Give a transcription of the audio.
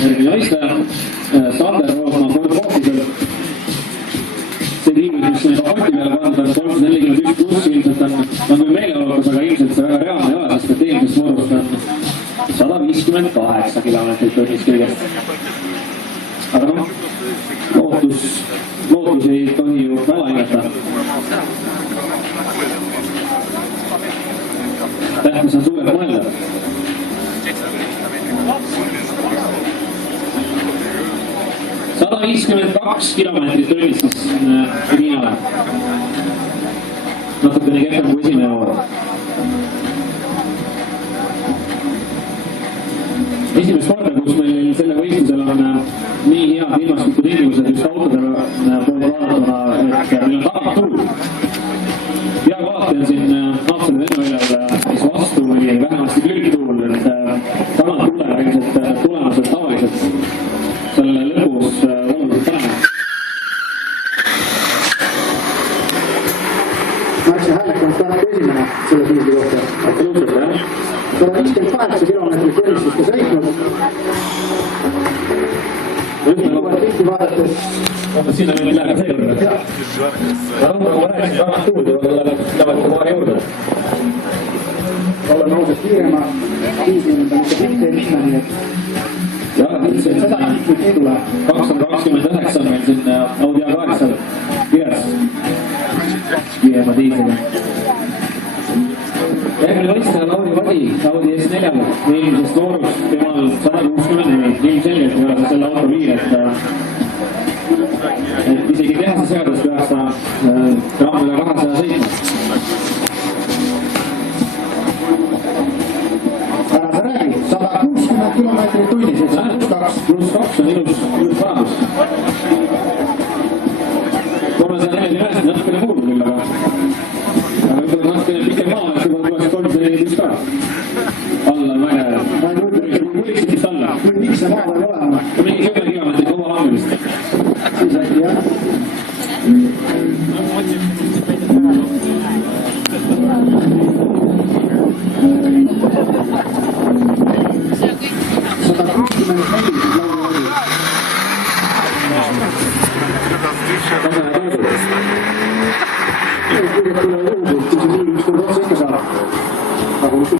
järgmine võistleja, Sander Roosmaa Korpokiselt. See tiimis, mis neid apoti peale pandud on 341 pluss, ilmselt on küll meeleolukas, aga ilmselt see väga reaalne ei ole, sest et eelmisest voorust on 158 kilomeetrit tunnis kõigest. Aga noh, lootus ei tohi ju alahinnata. Tähtis on suurelt mõelda. Sada 52 kilomeetrit tunnis siis Riinale. Natukene kehvem kui esimene voor. Esimest korda, kus meil selle võistlusel on nii head ilmastikutingimused just autodele poolt vaadatuna, et meil on tagant tuul. Peaaegu alati on siin Haapsalu lennuväljal, mis vastu või vähemasti külgtuul, et tagant tuulega ilmselt tulemused tavaliselt sellele lõpus oluliselt paremad. Markse Häälekon start esimene selle pildi kohta. Absoluutselt, jah. 158 kilomeetrit võistluste sõitnud. Pilti vaadates. Oota, siin on nüüd läheb see juurde. Aga ma rääkisin tagant tuulde, aga lähevad kohe juurde. Oleme ausalt kiirema. Kiisin on mitte pilti ei minna, nii et Jah, seda pilti ei tule. 229 on meil siin Audi A8 kirjas. Kiirema diisliga. Järgmine võistleja Lauri Vadi, Audi S4-l, eelmisest voorust temal 164, ilmselgelt ei ole see selle auto viir, et isegi tehase seadus peaks ta gramm üle 200 sõitma. Ära sa räägi, 160 kilomeetrit tunnis, et see pluss 2 on ilus parandus. 349 natukene puudu küll, aga võib-olla natukene pikem maa, et juba tuleks 341 ka. Alla on väga, ma ei mõtle, kui võiksid vist alla. kui miks see maa peab olema? Mingi 10 kilomeetrit oma langemist. Siis äkki jah.